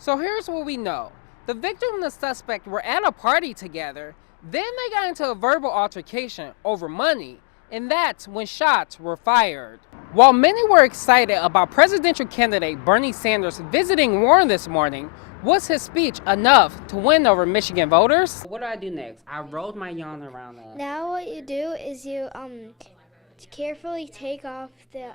So here's what we know. The victim and the suspect were at a party together, then they got into a verbal altercation over money, and that's when shots were fired. While many were excited about presidential candidate Bernie Sanders visiting Warren this morning, was his speech enough to win over Michigan voters? What do I do next? I rolled my yarn around the... Now what you do is you carefully take off the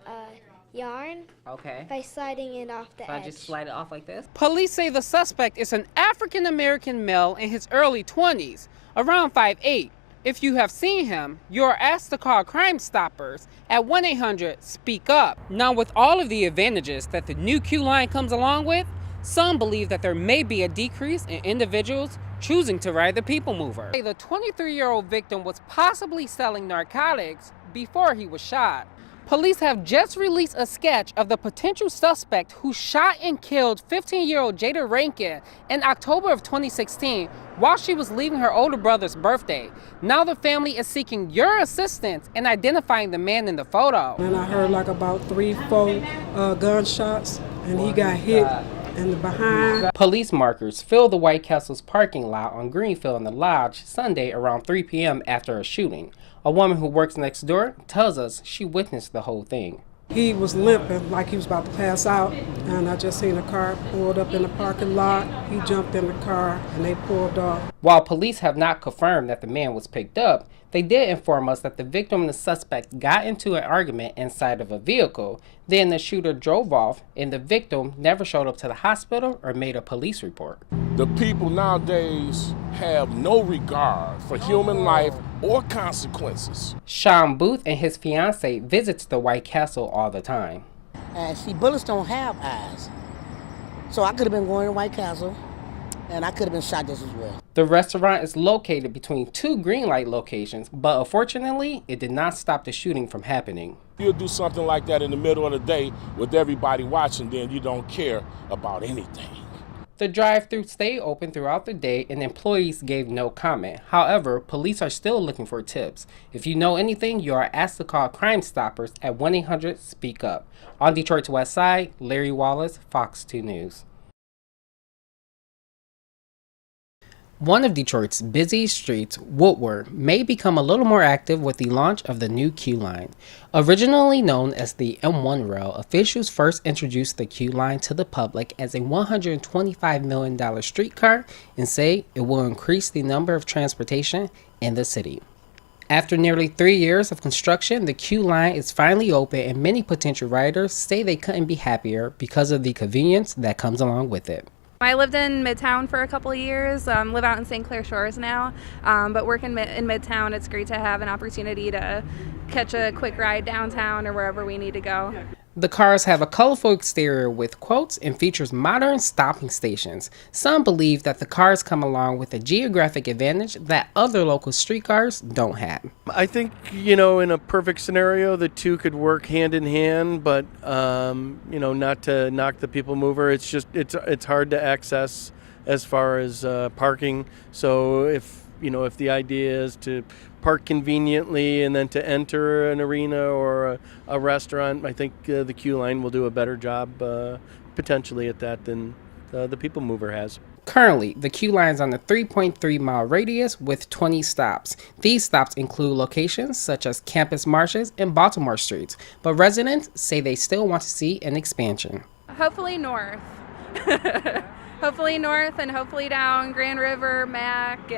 yarn Okay. by sliding it off the So edge. I just slide it off like this? Police say the suspect is an African-American male in his early 20s, around 5'8". If you have seen him, you are asked to call Crime Stoppers at 1-800-SPEAK-UP. Now, with all of the advantages that the new Q line comes along with, some believe that there may be a decrease in individuals choosing to ride the people mover. The 23-year-old victim was possibly selling narcotics before he was shot. Police have just released a sketch of the potential suspect who shot and killed 15-year-old Jada Rankin in October of 2016 while she was leaving her older brother's birthday. Now the family is seeking your assistance in identifying the man in the photo. And I heard like about 3-4 gunshots, and he got hit in the behind. Police markers filled the White Castle's parking lot on Greenfield in the Lodge Sunday around 3 p.m. after a shooting. A woman who works next door tells us she witnessed the whole thing. He was limping like he was about to pass out, and I just seen a car pulled up in the parking lot. He jumped in the car, and they pulled off. While police have not confirmed that the man was picked up, they did inform us that the victim and the suspect got into an argument inside of a vehicle. Then the shooter drove off, and the victim never showed up to the hospital or made a police report. The people nowadays have no regard for human life or consequences. Sean Booth and his fiancee visits the White Castle all the time. See, bullets don't have eyes. So I could have been going to White Castle, and I could have been shot just as well. The restaurant is located between two green light locations, but unfortunately, it did not stop the shooting from happening. You'll do something like that in the middle of the day with everybody watching, then you don't care about anything. The drive-thru stayed open throughout the day and employees gave no comment. However, police are still looking for tips. If you know anything, you are asked to call Crime Stoppers at 1-800-SPEAK-UP. On Detroit's West Side, Larry Wallace, Fox 2 News. One of Detroit's busiest streets, Woodward, may become a little more active with the launch of the new Q line. Originally known as the M1 Rail, officials first introduced the Q line to the public as a $125 million streetcar and say it will increase the number of transportation in the city. After nearly 3 years of construction, the Q line is finally open, and many potential riders say they couldn't be happier because of the convenience that comes along with it. I lived in Midtown for a couple of years, live out in St. Clair Shores now, but work in Midtown. It's great to have an opportunity to catch a quick ride downtown or wherever we need to go. The cars have a colorful exterior with quotes and features modern stopping stations. Some believe that the cars come along with a geographic advantage that other local streetcars don't have. I think, in a perfect scenario, the two could work hand in hand, but, not to knock the people mover. It's just, it's hard to access as far as parking. So if the idea is to park conveniently and then to enter an arena or a restaurant, I think the Q line will do a better job potentially at that than the people mover has. Currently, the Q line is on a 3.3-mile radius with 20 stops. These stops include locations such as Campus Marshes and Baltimore Streets, but residents say they still want to see an expansion. Hopefully north. Hopefully north and hopefully down Grand River, Mac,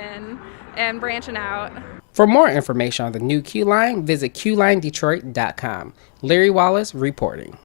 and branching out. For more information on the new Q line, visit QLineDetroit.com. Larry Wallace reporting.